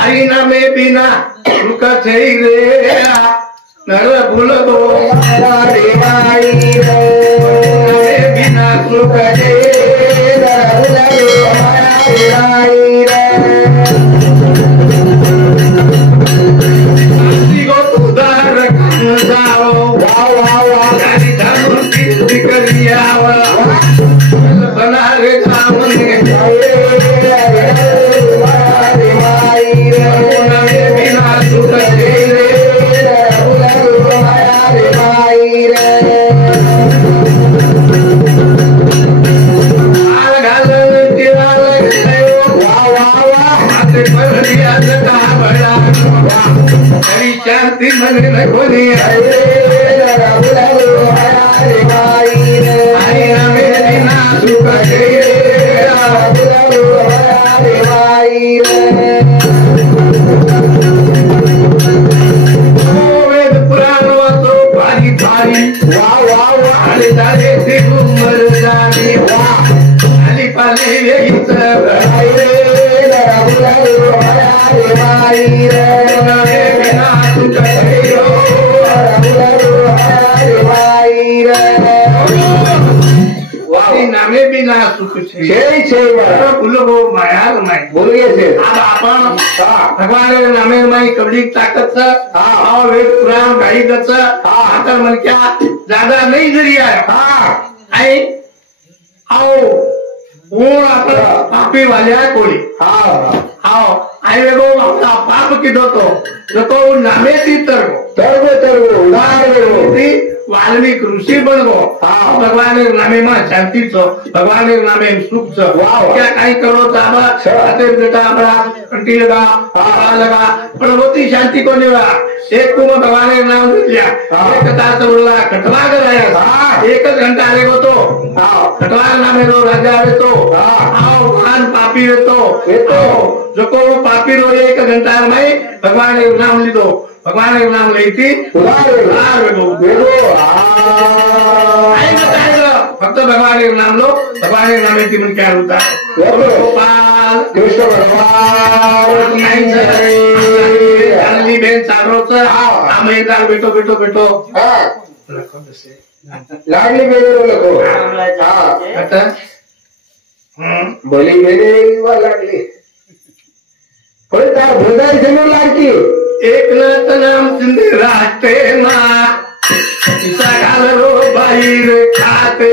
आई नामे बिना सुख થઈ રે નર ભૂલ ગો રે आई रे बिना सुख થઈ नर भूल गो आई रे आसी गो तुदार जाओ वाह वाह वाह गाड़ी धाम की करिया बना रे सामने शांति मन में होनी आई हमें बिना सुख वेद पुराण तो भारी भारी वाह वाह वाह दारे से उमर जानी वाह अली पाले यही सब नामे बिना सुख भगवान नामे कबड्डी ताकत वेद पुराण गाई गच आता मनक्या ज्यादा नहीं जरी आहे आओ आपण पापी वाल्या कोळी आई वेगो आपला पाप किदो तो नामे ती तरगो वाल्मीकि ऋषि बनगो भगवान नामे में शांति छो भगवान नामे सुख छो क्या कहीं करो जाबा आते बेटा बड़ा कंटी लगा लगा पर होती शांति को नहीं एक को भगवान नाम लिया एक कथा तो बोला कटवा कराया एक घंटा आएगो तो कटवा नामे रो राजा आवे तो आओ खान पापी रे तो जो को पापी रो एक घंटा में भगवान नाम ली दो भगवान नाम लेती फक्त भगवान नाम लो भगवान नाम लेती मन क्या होता गोपाल कृष्ण भगवान बेन सारोच आमेदार बेटो बेटो बेटो लाडली बेटो बोली मेरे लागली पण त्या भोजाई जरूर लागती एकनाथ नाम सिंधे राहते रो बाहेर खाते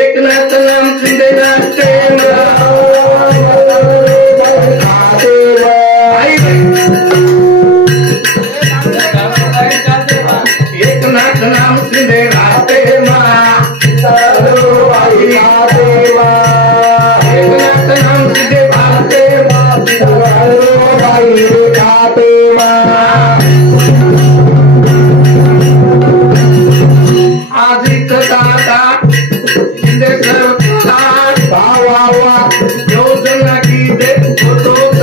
एकनाथ नाम सिंधे राहते एकनाथ नाम सिंधे राहते एकनाथ नाम सिंधे भाते आदित्य दादा योजना की दे तो ये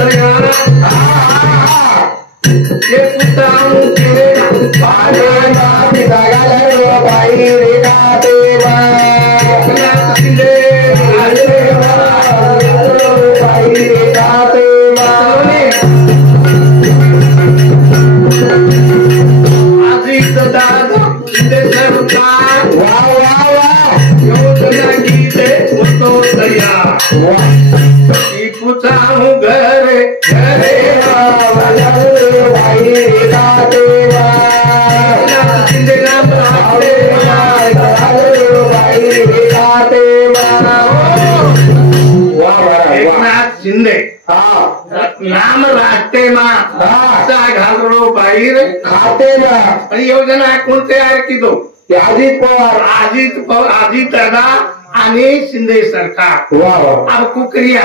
पुताऊ के पुछाऊ घरे घरे एकनाथ शिंदे नाम राहते घालरो बाहेर खाते योजना कोण तयार केलो अजित पवार अजित दादा आणि शिंदे सरकार अब कुकरिया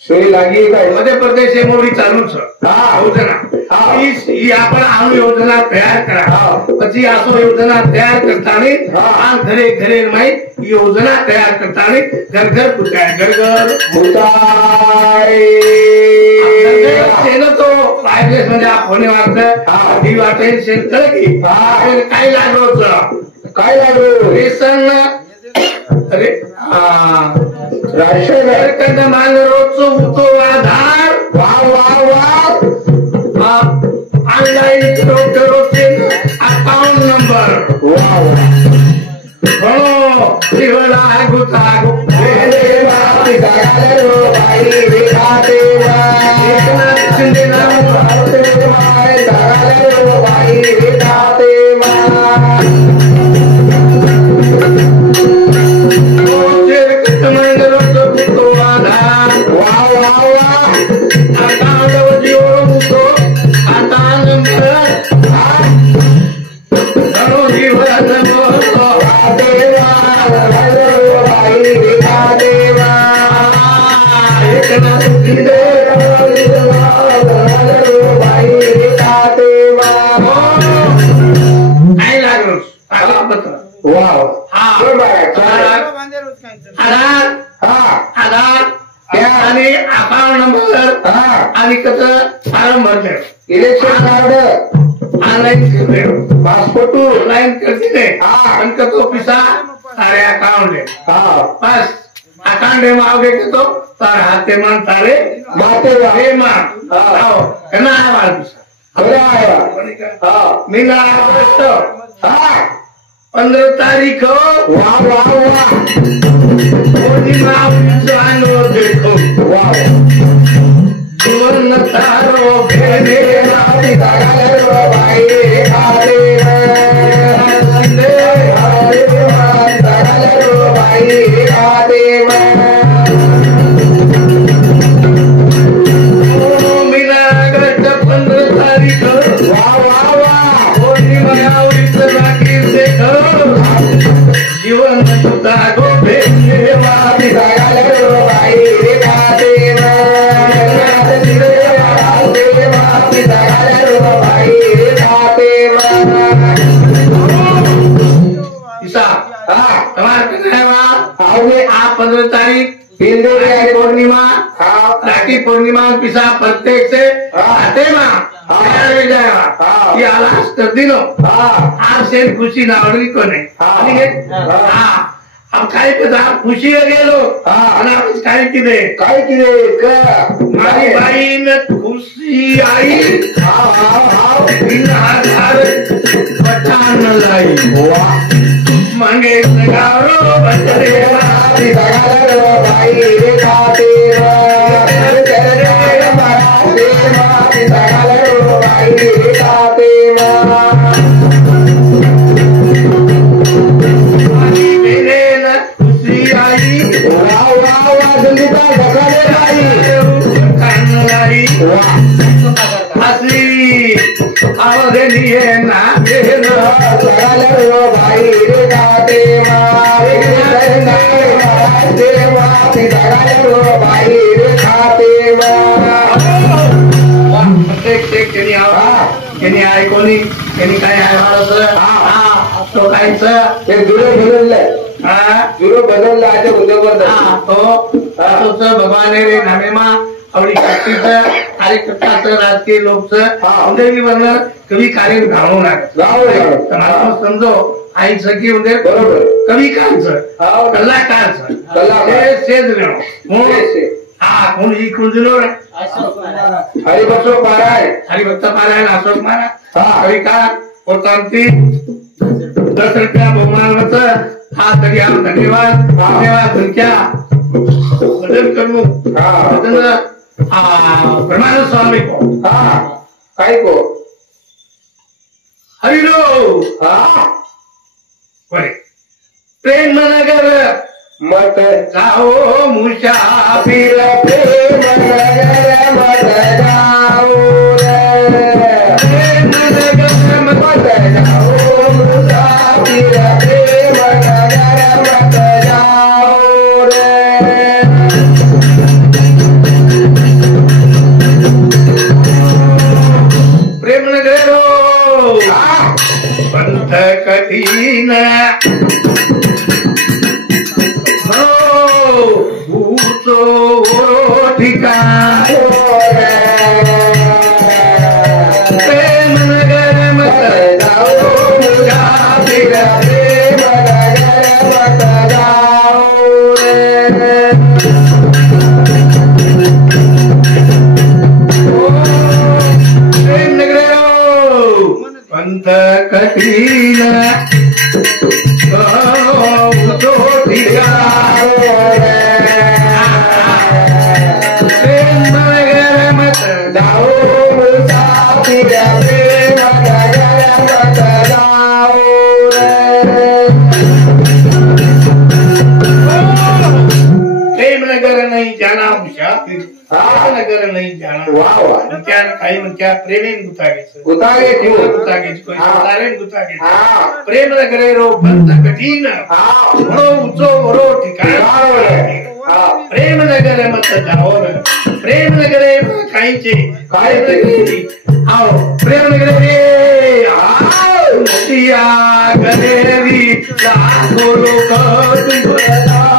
सोयी लागी मध्य प्रदेश मोडी चालू योजना ही आपण आणू योजना तयार करा पची आसो योजना तयार करताना घरे घरे माई योजना तयार करताना घर घर पुचाय घर घर तो पायलेस म्हणजे आपण वाटत ही वाटेल शेतकरी की काय लागलो रेशन अरे राशन मान रोजचं होतो एकनाथ शिंदे नाव आणि अकाउंट नंबर आणि कसं फॉर्म भरले election card online passport online करते पण तो पिसा तारे अकाउंट है बस अकाउंट में आओगे तो तार हाथे मन तारे बाते हे मान आओ कना है वाला पिसा बड़ा आया मीना अगस्त 15 तारीख वाह वाह वाह पूर्णिमा जानो देखो वाह जीवन तारो भेने राती तारो भाई आरे संदे आरे तारो भाई आरे मीना अगस्त 15 तारीख वाह वाह वाह पूर्णिमा बाकी देखो जीवन तारो भेने राती तारो भाई आरे आप 15 तारीख पूर्णिमा राखी पौर्णिमा पिसा प्रत्येक से आते जाएगा ये आलास कर दिलो आज से खुशी नावड़ी को नहीं अब काय पता खुशी गेलो आणि आपण काय किदे माझी बाई न खुशी आई पठान लाई मांगे गारो बचरे भाई रे खाते भाई रे खाते असली लिए ना भाई रे गाते भाई रे खाते आय कोणी काय आहे तो कायच जुरो बदललं आहे उद्योगवर तो भगवान रे नामेमा आवडी शक्तीचं कार्यकर्त्याचं राजकीय लोकचं वर्ण कवी कार्य घालवणार समजो आई सखी उद्या बरोबर कवी कालचं कलाकारचं कोणी कुंजलो हरिभक्त पारायण अशोक महाराज कविकार पोतांची 10 रुपया बहुमान हा तरी धन्यवाद तुमच्या बदल करू ब्रह्मानंद स्वामी को काय को हरिलो प्रेम नगर मत जाओ मुसाफिर प्रेम नगर मत जाओ प्रेम नगर मत जाओ मुसाफिर प्रेम नगर मत जाओ प्रेम नगर पंथ कठीण ठिकाण प्रेम नगर मत जाओ मुसाफिर प्रेम नगर मत जाओ प्रेम नगर पंथ कठीण ठिकाण जाना नगर नहीं जाना क्या काही क्या प्रेमेन गुतागे प्रेम नगरे रो बंद कठीण बड़ो ऊंचो बड़ो ठिकाण प्रेम नगर मत जाओ प्रेम नगरे काहीचे आओ प्रेम नगरे मोतिया गलेरी लाखो लोक मत जाओ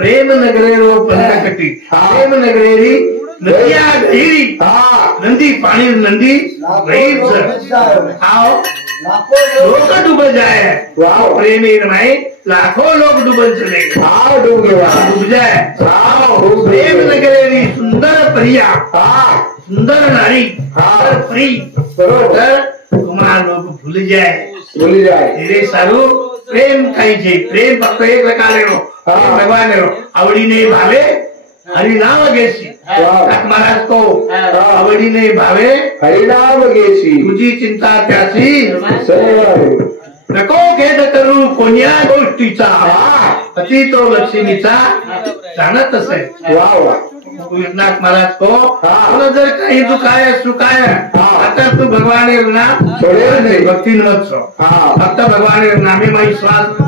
प्रेम नगरे रो बंदकटी प्रेम नगरेरी नदिया गहिरी नंदी पानी नंदी रही आओ लोग डूब जाए प्रेमी रमाई लाखों लोग डूबन चले डूब जाए प्रेम नगरेरी सुंदर परिया सुंदर नारी परी कुमार लोग भूल जाए तेरे सारू प्रेम काही छे प्रेम फक्त एक प्रकारे भगवान आवड़ी नहीं भावे हरिनाम घेसी महाराज को आवड़ी नहीं भावे हरिनाम घेसी तुझी चिंता त्याची नको खेद करू कोण्या गोष्टीचा अति तो लक्ष्मीचा जाणत असे नाथ महाराज को तुला जर काही दुखाय सुखाय आता तू भगवान नाम भक्ती मत फक्त भगवान नामे माई श्वास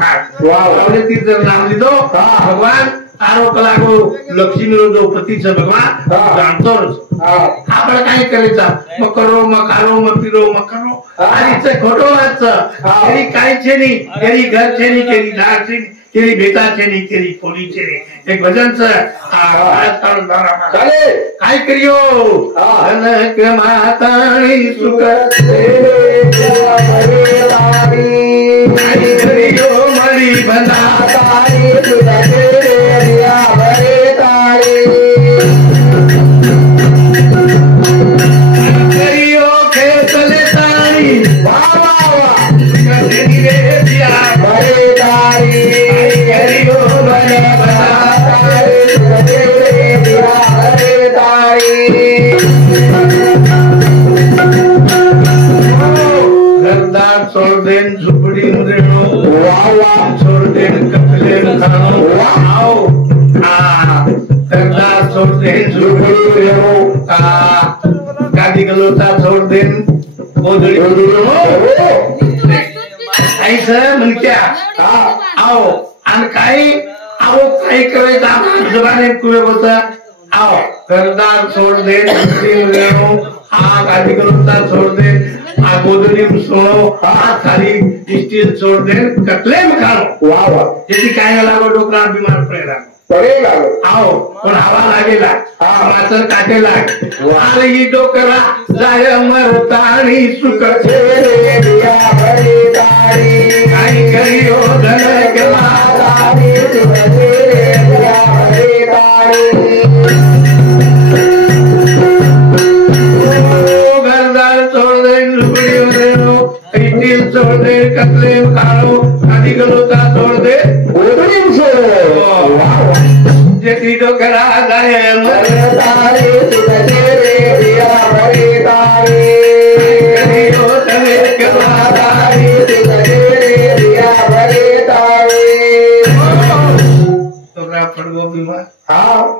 आवडे ती जर नाम लिधो भगवान आरोप लागो लक्ष्मी रो जो पतीच भगवान जाणतो आपण काय करायचं मग करो मग खारो मग पिरो मग करो आणि खोटो वाच तरी काय छे नी तरी घर छे नी केली दार छे केली बेटा छे नी केली पोली छे नी एक भजन काय करियो अनक माताणी सुख काय करियो मरी बनाताणी करियो खेतले ताणी घरदार छोड़ देन झुपड़ी रेणो छोड़ देन कपले खानो आओ घरदार छोड़ देन झुपड़ी रेणो गाड़ी गलोता छोड़ देन गोदड़ी ऐसा मन क्या आओ आणि काही आओ काही करायचं आपण जबाने कुवे होता आओ घरदार छोड़ दे रेणो गाड़ी गलोता छोड़ दे गोदड़ी सोनो थाली स्टील छोड़ दे कतले में खानो यदि काय लागो डोकरा बीमार पड़ेगा आओ पण हवा लागेला मातर काटेला अरे ही डोकरा जाय मरताणी सुख छे दिया भरी तारी काय करियो धन के मातानी सुख छे दिया भरी तारी घरदार छोड़ दे झुपड़ी रेणो स्टील छोड़ दे कतले खानो गाड़ी गलोता छोड़ दे जेती डोकरा जाय मरताणी सुख छे दिया भरी तारी करियो धन के मातानी सुख छे दिया भरी तारी पड़गो बीमार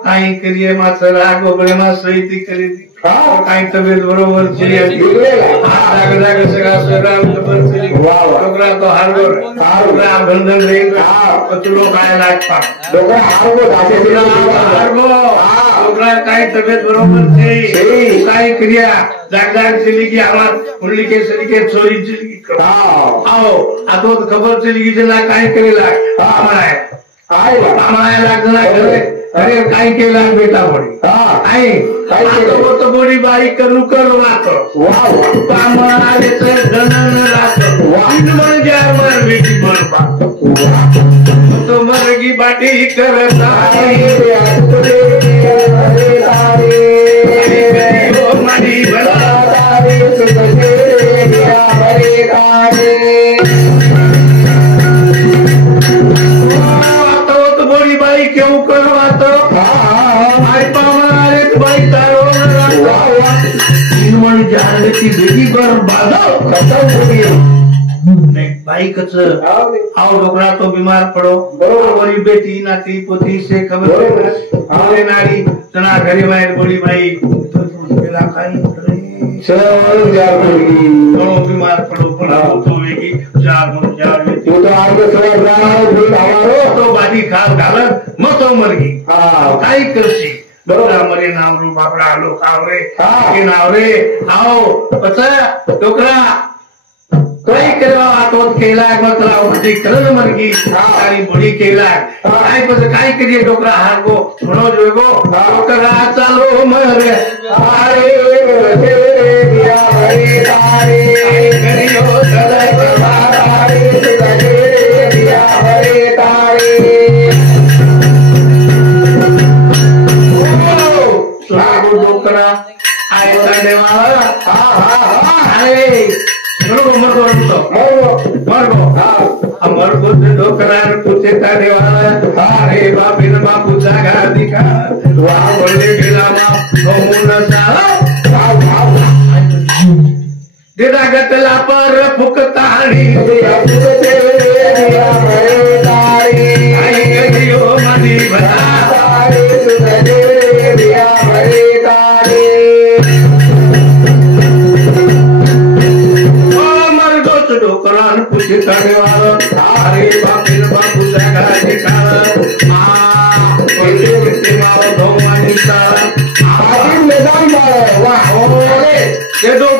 काही करिए मासरा गोबरे मा सहिती करी दी काही तब्येत बरोबर चली जाग जाग सगळा सगळा खबर चली डोकरा तो हारगोर डोकरा बंधन रे पतलो काय लाग पा डोकरा हारगो डोकरा काही तब्येत बरोबर चली काही क्रिया जाग जाग चली की आवाज उल्ली के चली के चोरी चली की आओ आतो खबर चली की जना काय करेला हमारा आए हमारा लाग जना करे अरे काय केला बेटा बडी आहे काय केलं होतं बोडी बाई करू कर वाच आले तर जनन रात मन जार मार बेटी बनपा तो मरगी बाटी करता मारी भला बोली बाई क्यों करवातो आई पावनारे बाई तारो मन जान की बेटी बर्बाद नहीं भाई कच आओ डोकरा तो बीमार पड़ो बड़ी बेटी नाती पोती से खबर बोले नारी तना घरे में बोली भाई मेरा खाई बीमार पड़ो तो वेगी जार तू तो आगे तो बाजी खाल घालत मतो मरगी काय करशी बरोबर मरे नाम रू बापडा लोक आवरे के नाव रे आओ पचा डोकरा काय करवा तो केला मतला उठी करन मरगी सारी बडी केला काय पच काय करिए डोकरा हारगो म्हणो जोगो डोकरा चालो मरे आरे रे दिया रे तारे करियो चले तारे रे दिया रे तारे ओ डोकरा आए ताने वाला अरे मरगो से डोकरा पूछे ताने वाला अरे बापी न बापू जागा दिखा वाह बोले गेला न दिदा गतला पर फुकतानी आई गयो मनी बता डोकरान पूछे ताने वाला अरे बापी न बापू जागा दिखा भगवानी मैदान वाह ये दो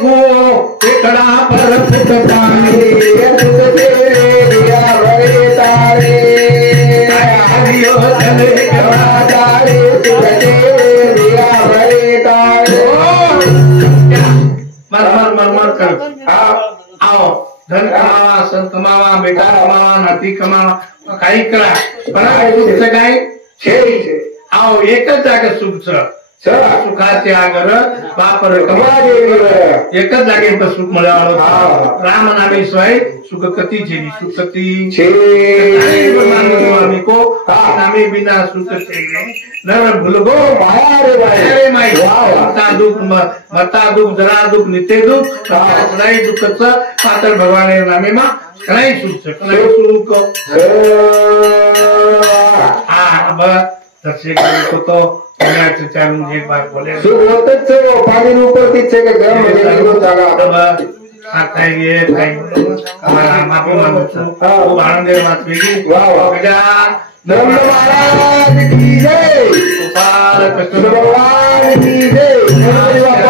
एकड़ा पर फुकतानी मर कर आओ धन कमावा सन कमावा बेटा कमावा नाती कमावा काही करा पण काय छे आओ एकच जागा सुख सुखाचे आगर बापर एकच जागेवर सुख मिळालं राम नामे शिवाय सुख कती छे सुख कती छे स्वामी को नामे बिना सुख छे नर भूलगो माया रे माई मता दुख जरा दुख नित्य दुख सदाई दुःखच पातर भगवान नामे मा कणाई सुख तसे तो चालू एक बार बोले पानी ऊपर पीछे के घर में आता ये हमारा माफी मांगो वो आनंद बात भी वाह वाह बेटा ब्रह्म महाराज की जय गोपाल कृष्ण भगवान की जय